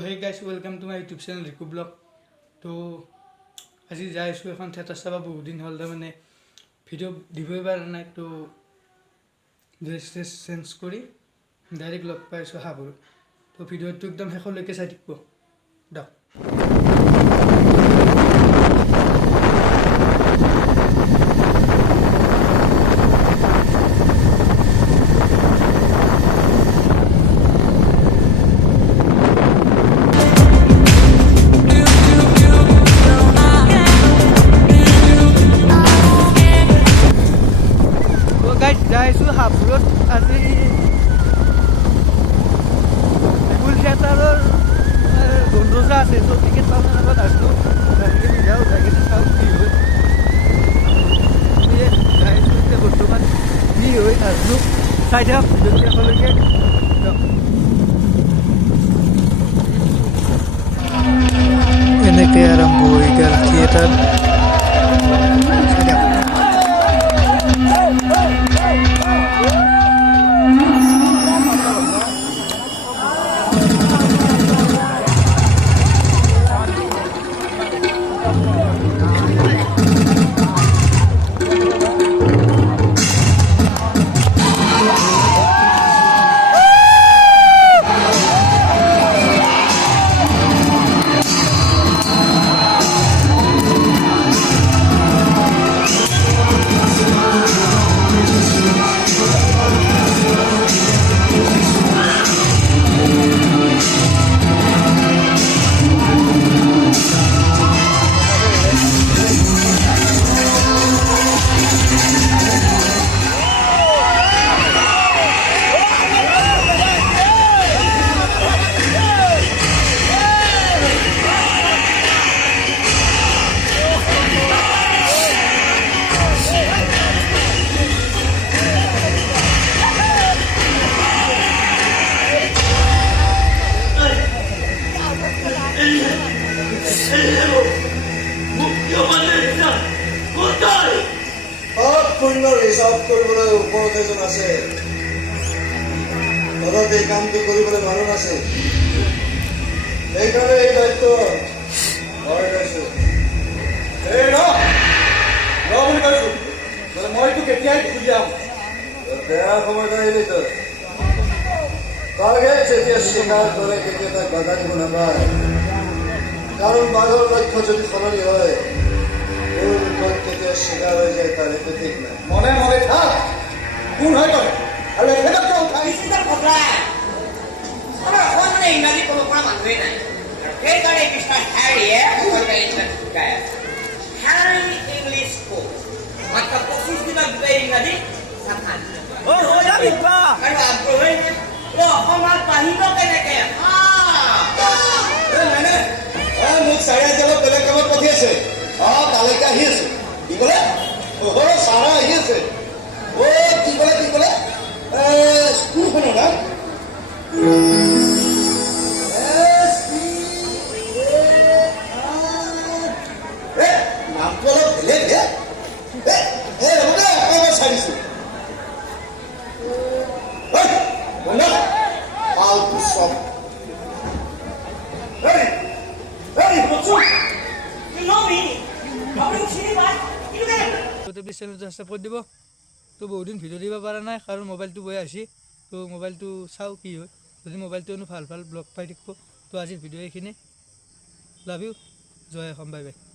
hey guys, welcome to my YouTube channel Riku Blog. तो আজি যাই আছো এখন থিয়েটাৰ চাবা বহুত দিন হ'ল মানে ভিডিও দিবই পাৰা নাই তো ড্ৰেছ চেঞ্জ কৰি ডাইৰেক্ট লগ পাইছো হাবুৰ তো ভিডিওটো একদম শেষলৈকে চাই থাকিব দক যাইছো হাবুৰত আজি ফুল থিয়েটাৰৰ বনৰজ আছে তো টিকেট পাব নাপাত আসলো যাই যাও যাই চাও কি হয় যাইছো এতিয়া বৰ্তমান কি হয় নাজনো চাই থাক যদি একেলগে এনেকৈ আৰম্ভ হৈ গ'ল থিয়েটাৰ হিচাপ কৰিবলৈ ওপৰত এজন আছে তলত এই কামটো কৰিবলৈ মানুহ আছে সেইকাৰণে এই দায়িত্ব মইতো কেতিয়াই বুজাম বেয়া সময়ত আহিলি তই তাকে যেতিয়া স্বীকাৰ কৰে কেতিয়া তাক বাধা দিব নাপায় কাৰণ বাঘৰ লক্ষ্য যদি সলনি হয় কেতিয়া স্বীকাৰ হৈ যায় তাৰ একো ঠিক নাই মনে মনে থাক কোন হয় তই আৰু এখেতক উঠাইছিলা কথা আমাৰ অসমত ইংৰাজী ক'ব পৰা মানুহেই নাই সেইকাৰণে মিষ্টাৰ হেৰিয়ে শিকাই আছে হেৰি ইংলিছ কোৰ্চ মাত্ৰ 25 দিনত গোটেই ইংৰাজী আৰু আগ্ৰহী অসমত বাঢ়িব কেনেকে মোক চাৰিআলিত বেলেগ কামত পঠিয়াইছে তালৈকে আহি আছে কি ক'লে চাৰা আহি আছে কি ক'লে স্কুলখনৰ নাম নামটো অলপ বেলেগ অকমান চাইছো ফাল্টু চব চেনেলটো ছাপোৰ্ট দিব তো বহুত দিন ভিডিঅ' দিব পৰা নাই কাৰণ মোবাইলটো বৈ আছে তো মোবাইলটো চাওঁ কি হয় যদি মোবাইলটো ভাল ব্লগ পাই থাকিব তো আজিৰ ভিডিঅ' এইখিনি love you Jay Assam bye bye